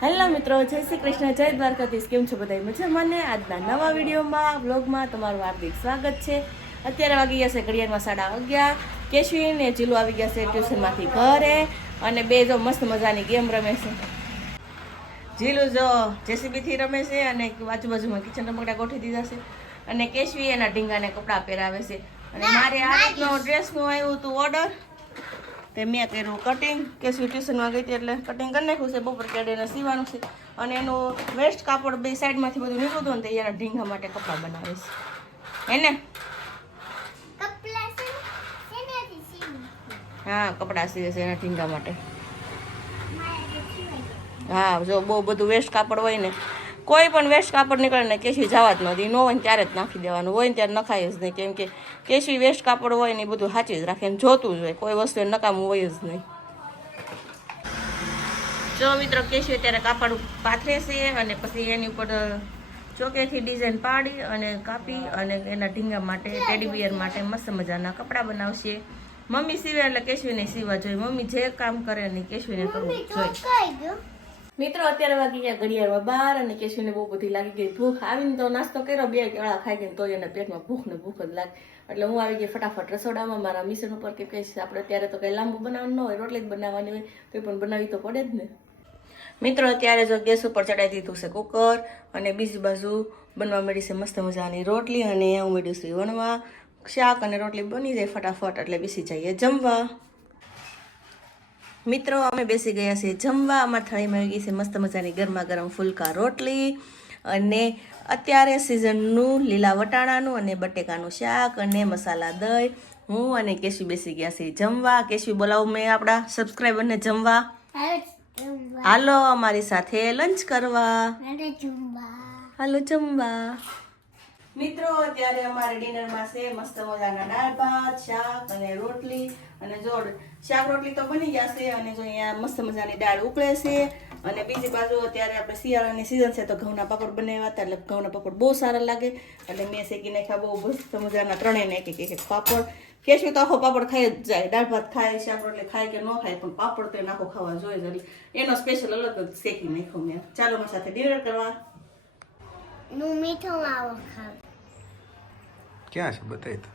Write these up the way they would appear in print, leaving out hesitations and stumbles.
Hello મિત્રો, જય શ્રી કૃષ્ણ, જય દ્વારકાધીશ. કેમ છો બધા? મજામાં ને? આજના નવા વિડીયોમાં વ્લોગમાં તમારું હાર્દિક સ્વાગત છે. અત્યારે વાગી ગયા છે ઘડિયાળમાં 11:30. કેશવી ને જીલુ આવી ગયા છે ટ્યુશનમાંથી ઘરે અને બે જો મસ્ત મજાની ગેમ રમે છે. જીલુ જો જેસીબીથી રમે છે અને આજુબાજુમાં કિચન રમકડા ગોઠવી દીધા છે અને કેશવી એના ઢીંગાને કપડાં પહેરાવે છે. અને મારે આ રીતનો ડ્રેસનું આવ્યું હતું ઓર્ડર, તે મેં કર્યું કટિંગ. કેશવી ટ્યુશનમાં ગઈ હતી એટલે કટિંગ કરી નાખ્યું છે. બપોર કેડે એને સીવાનું છે અને એનું વેસ્ટ કાપડ બે સાઈડમાંથી બધું નીકળતું હતું ને તે એના ઢીંગા માટે કપડાં બનાવે છે એને. હા, કપડાં સીવે છે એના ઢીંગા માટે. હા, જો બહુ બધું વેસ્ટ કાપડ હોય ને, કોઈ પણ વેસ્ટ કાપડ નીકળે ને કેશવી જવા જ નથી. ન હોય ને ત્યારે જ નાખી દેવાનું, હોય ને ત્યારે નખાય જ નહીં. કેમ કે કેશવી વેસ્ટ કાપડ હોય ને એ બધું સાચી જ રાખે, એને જોતું જ હોય, કોઈ વસ્તુ નકામું હોય જ નહીં. જો મિત્રો, કેશવી અત્યારે કાપડ પાથરે છે અને પછી એની ઉપર ચોકેથી ડિઝાઇન પાડી અને કાપી અને એના ઢીંગા માટે, ટેડી બિયર માટે મસ્ત મજાના કપડાં બનાવશે. મમ્મી સીવે એટલે કેશવીને સીવા જોઈએ. મમ્મી જે કામ કરે ને કેશવીને કરવું જોઈએ. મિત્રો, અત્યારે વાગી ગયા ઘડિયાળમાં 12 અને કેશવીને બહુ બધી લાગી ગઈ ભૂખ. આવીને તો નાસ્તો કર્યો, 2 કેળા ખાઈ ગઈ તો એને પેટમાં ભૂખ ને ભૂખ જ લાગે. એટલે હું આવી ગઈ ફટાફટ રસોડામાં મારા મિશન ઉપર. કે કહીશ આપણે અત્યારે તો કંઈ લાંબુ બનાવવાનું ન હોય, રોટલી જ બનાવવાની હોય તો પણ બનાવી તો પડે જ ને. મિત્રો, અત્યારે જો ગેસ ઉપર ચડાવી દીધું છે કુકર અને બીજી બાજુ બનવા મળી છે મસ્ત મજાની રોટલી અને ઉમેર્યું છે વણવા. શાક અને રોટલી બની જાય ફટાફટ એટલે બેસી જઈએ જમવા. મિત્રો, અમે બેસી ગયા છીએ જમવા. અમારી થાળીમાં આવી ગઈ છે મસ્ત મજાની ગરમા ગરમ ફુલકા રોટલી અને અત્યારે સિઝનનું લીલા વટાણાનું અને બટેકાનું શાક અને મસાલા દહીં. હું અને કેશવી બેસી ગયા છીએ જમવા. કેશવી, બોલાવો મેં આપણા સબસ્ક્રાઈબરને જમવા. હાલો અમારી સાથે લંચ કરવા. હાલો જમવા. મિત્રો, અત્યારે અમારે ડિનરમાં છે મસ્ત મજાના દાળ ભાત, શાક અને રોટલી. અને જો શાક રોટલી તો બની ગયા છે અને જો અહીંયા મસ્ત મજાની દાળ ઉકળે છે. અને બીજી બાજુ અત્યારે આપણે શિયાળાની સિઝન છે તો ઘઉંના પાપડ બનાવ્યા હતા. એટલે ઘઉંના પાપડ બહુ સારા લાગે એટલે મેં શેકી નાખ્યા બહુ મસ્ત મજાના ત્રણેયને એક પાપડ. કેશવી તો આખો પાપડ ખાઈ જ જાય. દાળ ભાત ખાય, શાક રોટલી ખાય કે ન ખાય, પણ પાપડ તો એને આખો ખાવા જોઈએ જ. એટલે એનો સ્પેશિયલ અલગ જ શેકી નાખ્યો મેં. ચાલો મારી સાથે ડિનર કરવા. મીઠો માવો ખાવ. ક્યાં છે બતાવી તો.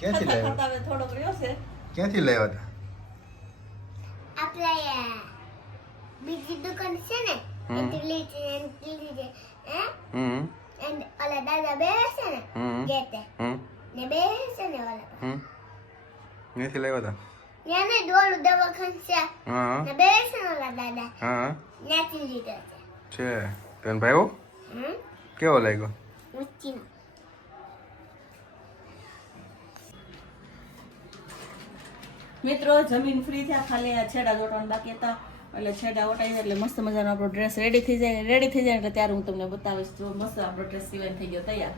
ક્યાંથી લાવ્યા? થોડોક રહ્યો છે. ક્યાંથી લાવ્યા હતા? આપણે બીજી દુકાન છે ને એટલી છે એન્ડ ઓલા દાદા બે છે ને ગેતે ને બે છે ને ઓલા ક્યાંથી લાવ્યા હતા? યાને ડોલું દવાખાન છે ને બે છે ને ઓલા દાદા ત્યાંથી લીધા છે. તને ભાઈઓ કેવો લાગ્યો? ઉચીનો. મિત્રો, જમીન ફ્રી થયા, ખાલી આ છેડા જોટવાનું બાકી હતા. એટલે છેડા ઓટાઈ જાય એટલે મસ્ત મજાનો આપણો ડ્રેસ રેડી થઈ જાય. એટલે ત્યારે હું તમને બતાવીશ. જો મસ્ત આપણો ડ્રેસ સિવાય થઈ ગયો તૈયાર.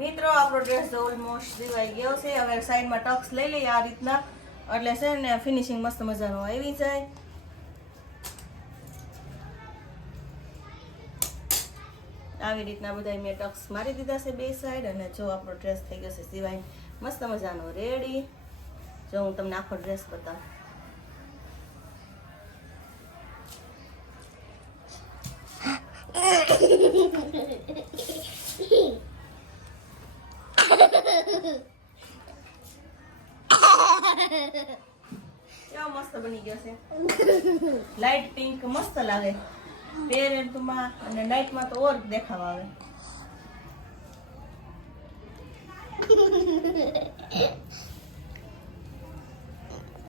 મિત્રો, આપણો ડ્રેસ ઓલમોસ્ટ સીવાઈ ગયો છે. હવે સાઈડમાં ટક્સ લઈ લઈએ આ રીતના, એટલે છે ને ફિનિશિંગ મસ્ત મજાનું આવી જાય. આવી રીતના બધા મેં ટક્સ મારી દીધા છે બે સાઈડ. અને જો આપણો ડ્રેસ થઈ ગયો છે સિવાય મસ્ત મજાનો રેડી. જો હું તમને આખો ડ્રેસ બતાવું. કેવો મસ્ત બની ગયો છે. લાઈટ પિંક મસ્ત લાગે પેરેન્ટમાં અને નાઈટમાં તો ઓર દેખાવ આવે.